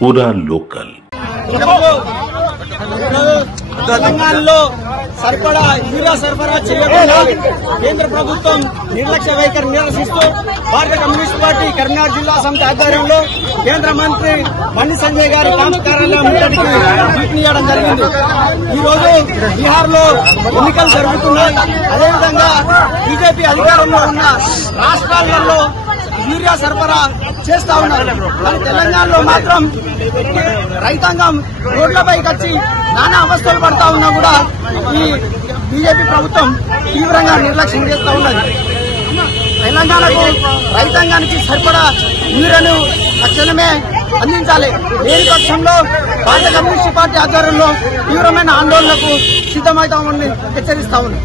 पूरा लोकल తెలంగాణలో సరిపడా యూరియా సరఫరా చేయకుండా కేంద్ర ప్రభుత్వం నిర్లక్ష్య వైఖరి నిరసిస్తూ భారత కమ్యూనిస్ట్ పార్టీ కరీంనగర్ జిల్లా సమితి ఆధ్వర్యంలో కేంద్ర మంత్రి బండి సంజయ్ గారి క్యాంప్ కార్యాలయం ముట్టడికి పిలుపునివ్వడం జరిగింది. ఈ రోజు బీహార్ లో ఎన్నికలు జరుగుతున్నాయి. అదేవిధంగా బీజేపీ అధికారంలో ఉన్న రాష్ట్రాలలో యూరియా సరఫరా చేస్తా ఉన్నారు. కానీ తెలంగాణలో మాత్రం రైతాంగం రోడ్లపైకి వచ్చి నానా అవస్థలు పడతా ఉన్నా కూడా ఈ బీజేపీ ప్రభుత్వం తీవ్రంగా నిర్లక్ష్యం చేస్తూ ఉన్నది. తెలంగాణకు రైతాంగానికి సరిపడా యూరియాను తక్షణమే అందించాలి. లేని పక్షంలో భారత కమ్యూనిస్ట్ పార్టీ ఆధ్వర్యంలో తీవ్రమైన ఆందోళనకు సిద్దమవుతామని హెచ్చరిస్తా ఉంది.